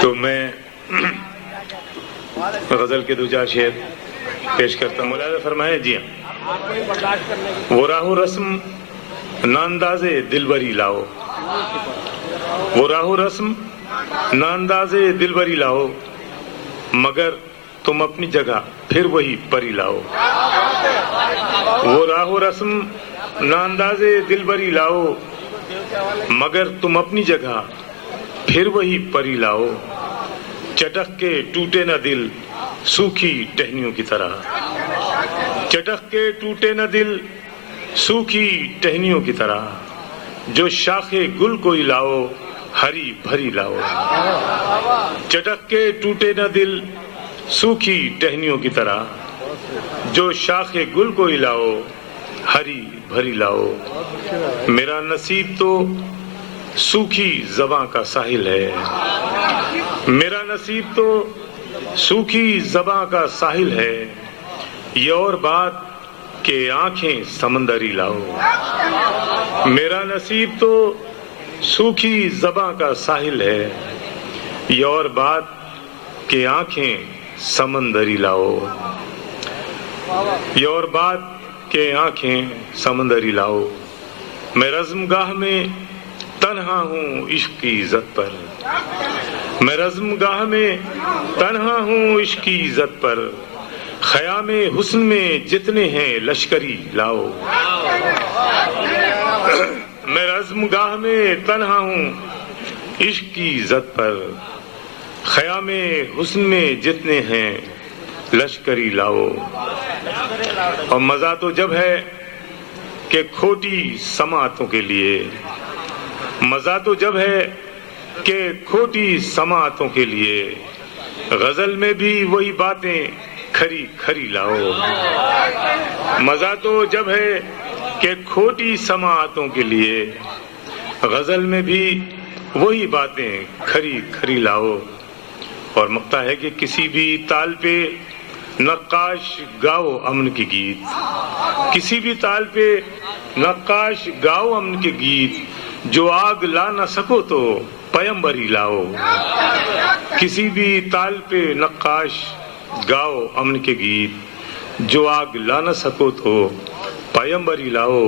تو میں غزل کے دو چار شعر پیش کرتا ہوں. ملاحظہ فرمائے. جی ہاں. وہ راہ و رسم نانداز دلبری لاؤ، وہ راہ و رسم نانداز دلبری لاؤ، مگر تم اپنی جگہ پھر وہی پری لاؤ. وہ راہ و رسم نانداز دلبری لاؤ، مگر تم اپنی جگہ پھر وہی پری لاؤ. چٹک کے ٹوٹے نہ دل سوکھی ٹہنیوں کی طرح، چٹک کے ٹوٹے نہ دل سوکھی ٹہنیوں کی طرح، جو شاخ گل کوئی لاؤ ہری بھری لاؤ. چٹک کے ٹوٹے نہ دل سوکھی ٹہنیوں کی طرح، جو شاخ گل کوئی لاؤ ہری بھری لاؤ. میرا نصیب تو سوکھی زباں کا ساحل ہے، میرا نصیب تو سوکھی زباں کا ساحل ہے. یہ اور بات کہ آنکھیں سمندری لاؤ. میرا نصیب تو سوکھی زباں کا ساحل ہے، یہ اور بات کہ آنکھیں سمندری لاؤ. یہ اور بات کہ آنکھیں سمندری لاؤ. میں رزم گاہ میں تنہا ہوں عشق کی عزت پر، میں رزم گاہ میں تنہا ہوں عشق کی عزت پر، خیام حسن میں جتنے ہیں لشکری لاؤ. میں رزم گاہ میں تنہا ہوں عشق کی عزت پر، خیام حسن میں جتنے ہیں لشکری لاؤ. اور مزہ تو جب ہے کہ کھوٹی سماعتوں کے لیے، مزہ تو جب ہے کہ کھوٹی سماعتوں کے لیے، غزل میں بھی وہی باتیں کھری کھری لاؤ. مزہ تو جب ہے کہ کھوٹی سماعتوں کے لیے، غزل میں بھی وہی باتیں کھری کھری لاؤ. اور مقطع ہے کہ کسی بھی تال پہ نقاش گاؤ امن کے گیت، کسی بھی تال پہ نقاش گاؤ امن کے گیت، جو آگ لا نہ سکو تو پیمبری لاؤ. کسی بھی تال پہ نقاش گاؤ امن کے گیت، جو آگ لا نہ سکو تو پیمبری لاؤ.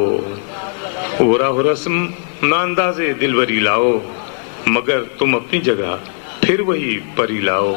وہ راہ و رسم نانداز دلبری لاؤ، مگر تم اپنی جگہ پھر وہی پری لاؤ.